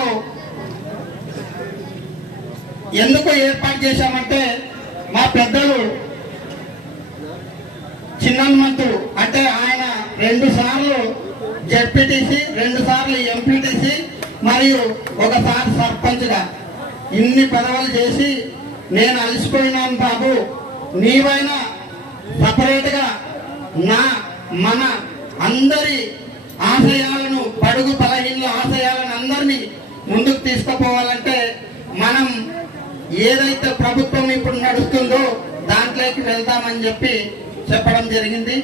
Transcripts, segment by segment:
మేము ఎందుకు ఏర్పాటు చేశామంటే మా పెద్దలు చిన్నమంతుడు అంటే ఆయన రెండు సార్లు జడ్పీటీసీ రెండు సార్లు ఎంపీటీసీ మరియు ఒకసారి సర్పంచ్గా. ఇన్ని పదవులు చేసి నేను అలసిపోయినాను బాబు. నీవైనా సపరేట్గా నా మన అందరి ఆశయాలను పడుగు బలహీన ముందుకు తీసుకుపోవాలంటే మనం ఏదైతే ప్రభుత్వం ఇప్పుడు నడుస్తుందో దాంట్లోకి వెళ్దామని చెప్పి చెప్పడం జరిగింది.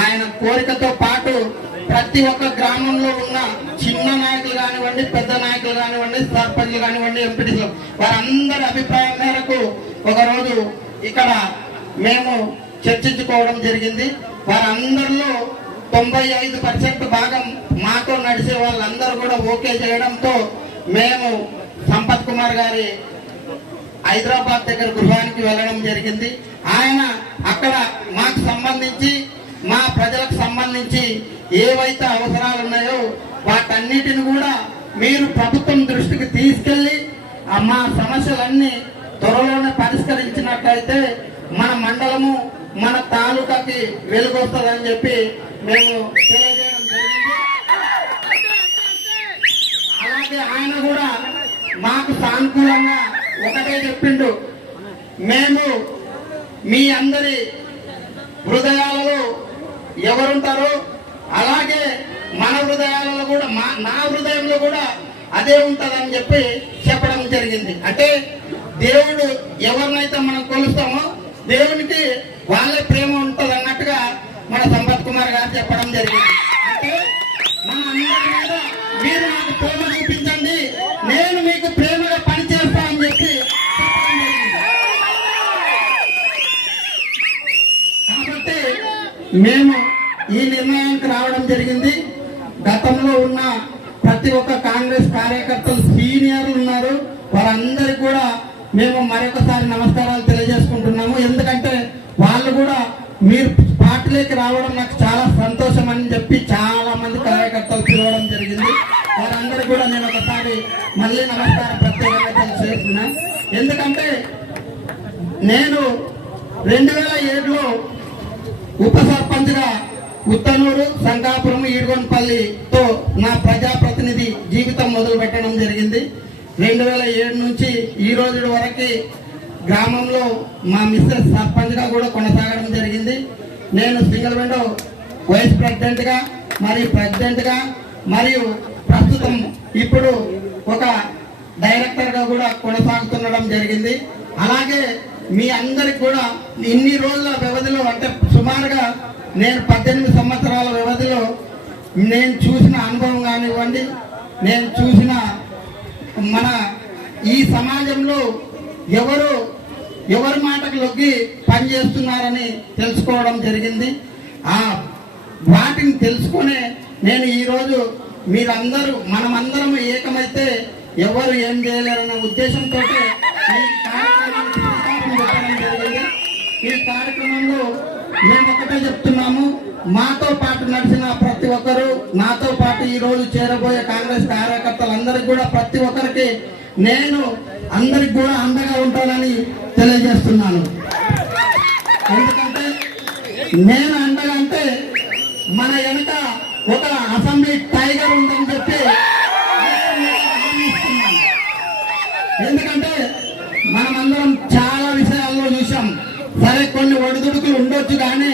ఆయన కోరికతో పాటు ప్రతి ఒక్క గ్రామంలో ఉన్న చిన్న నాయకులు కానివ్వండి పెద్ద నాయకులు కానివ్వండి సర్పంచ్లు కానివ్వండి ఎంపీటీలు వారందరి అభిప్రాయం మేరకు ఒకరోజు ఇక్కడ మేము చర్చించుకోవడం జరిగింది. వారందరిలో తొంభై ఐదు పర్సెంట్ భాగం మాతో నడిచే వాళ్ళందరూ కూడా ఓకే చేయడంతో మేము సంపత్ కుమార్ గారి హైదరాబాద్ దగ్గర గృహానికి వెళ్ళడం జరిగింది. ఆయన అక్కడ మాకు సంబంధించి మా ప్రజలకు సంబంధించి ఏవైతే అవసరాలు ఉన్నాయో వాటన్నిటిని కూడా మీరు ప్రభుత్వం దృష్టికి తీసుకెళ్ళి మా సమస్యలన్నీ త్వరలోనే పరిష్కరించినట్లయితే మన మండలము మన తాలూకాకి వెలుగొస్తుందని చెప్పి మేము తెలియజేయడం అయితే ఆయన కూడా మాకు సానుకూలంగా ఒకటే చెప్పిండు. మేము మీ అందరి హృదయాలలో ఎవరుంటారో అలాగే మన హృదయాలలో కూడా మా నా హృదయంలో కూడా అదే ఉంటుందని చెప్పి చెప్పడం జరిగింది. అంటే దేవుడు ఎవరినైతే మనం కొలుస్తామో దేవునికి వాళ్ళే ప్రేమ ఉంటుంది అన్నట్టుగా మన సంపత్ కుమార్ గారు చెప్పడం జరిగింది. అంటే మన అందరి మీద మీరు నాకు ప్రేమ చూపించండి. నేను మీకు ప్రేమగా పని చేస్తానని చెప్పి కాబట్టి మేము ఈ నిర్ణయానికి రావడం జరిగింది. గతంలో ఉన్న ప్రతి ఒక్క కాంగ్రెస్ కార్యకర్తలు సీనియర్లు ఉన్నారు. వారందరికీ కూడా మేము మరొకసారి నమస్కారాలు తెలియజేసుకుంటున్నాము. ఎందుకంటే వాళ్ళు కూడా మీరు పార్టీలోకి రావడం నాకు చాలా సంతోషం అని చెప్పి చాలా ఒకసారి మళ్ళీ నమస్కారం ప్రత్యేకంగా తెలియజేస్తున్నా ఎందుకంటే నేను రెండు వేల ఏడులో ఉప సర్పంచ్గా ఉత్తనూరు సంకాపురం ఈడుగొనపల్లితో నా ప్రజాప్రతినిధి జీవితం మొదలు పెట్టడం జరిగింది. రెండు వేల ఏడు నుంచి ఈ రోజు వరకు గ్రామంలో మా మిస్సెస్ సర్పంచ్గా కూడా కొనసాగడం జరిగింది. నేను సింగిల్ విండో వైస్ ప్రెసిడెంట్గా మరియు ప్రెసిడెంట్గా మరియు ప్రస్తుతం ఇప్పుడు ఒక డైరెక్టర్గా కూడా కొనసాగుతుండడం జరిగింది. అలాగే మీ అందరికి కూడా ఇన్ని రోజుల వ్యవధిలో అంటే సుమారుగా నేను పద్దెనిమిది సంవత్సరాల వ్యవధిలో నేను చూసిన అనుభవం కానివ్వండి నేను చూసిన మన ఈ సమాజంలో ఎవరు ఎవరి మాటకు లొగ్గి పనిచేస్తున్నారని తెలుసుకోవడం జరిగింది. ఆ వాటిని తెలుసుకునే నేను ఈరోజు మీరందరూ మనమందరం ఏకమైతే ఎవరు ఏం చేయలేరన్న ఉద్దేశంతో ఈ కార్యక్రమానికి జరిగింది. ఈ కార్యక్రమంలో మేము ఒకటే చెప్తున్నాము. మాతో పాటు నడిచిన ప్రతి ఒక్కరు నాతో పాటు ఈ రోజు చేరబోయే కాంగ్రెస్ కార్యకర్తలందరికీ కూడా ప్రతి ఒక్కరికి నేను అందరికి కూడా అండగా ఉంటానని తెలియజేస్తున్నాను. ఎందుకంటే నేను అండగా అంటే మన వెనక ఒక అసెంబ్లీ టైగర్ ఉందని చెప్పి ఎందుకంటే మనమందరం చాలా విషయాల్లో చూసాం సరే కొన్ని ఒడిదుడుకులు ఉండొచ్చు కానీ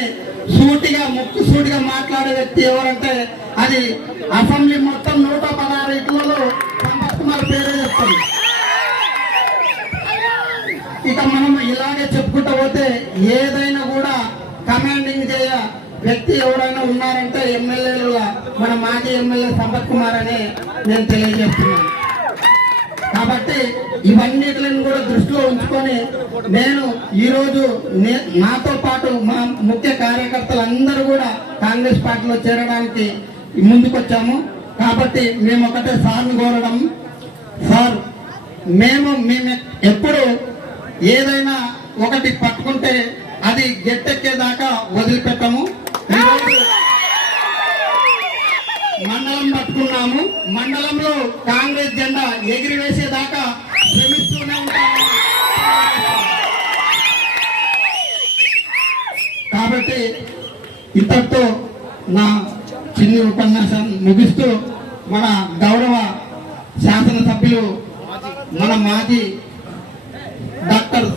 సూటిగా ముక్కు సూటిగా మాట్లాడే వ్యక్తి ఎవరంటే అది అసెంబ్లీ మొత్తం నూట పదహారు ఇట్లలో సంపత్ కుమార్ పేరే చెప్తాడు. ఇక మనం ఇలాగే చెప్పుకుంటూ పోతే ఏదైనా కూడా కమాండింగ్ చేయ వ్యక్తి ఎవరైనా ఉన్నారంటే ఎమ్మెల్యేలుగా మన మాజీ ఎమ్మెల్యే సంపత్ కుమార్ అని నేను తెలియజేస్తున్నాను. కాబట్టి ఇవన్నిటిని కూడా దృష్టిలో ఉంచుకొని నేను ఈరోజు నే- నాతో పాటు మా ముఖ్య కార్యకర్తలందరూ కూడా కాంగ్రెస్ పార్టీలో చేరడానికి ముందుకొచ్చాము. కాబట్టి మేము ఒకటే సార్ని కోరడం. సార్ మేము మేము ఎప్పుడు ఏదైనా ఒకటి పట్టుకుంటే అది గట్టెక్కేదాకా వదిలిపెట్టము. మండలం పట్టుకున్నాము. మండలంలో కాంగ్రెస్ జెండా ఎగిరివేసేదాకా శ్రమిస్తూనే ఉంటాము. కాబట్టి ఇంతటితో నా చిన్ని ఉపన్యాసం ముగిస్తూ మన గౌరవ శాసనసభ్యులు మన మాజీ డాక్టర్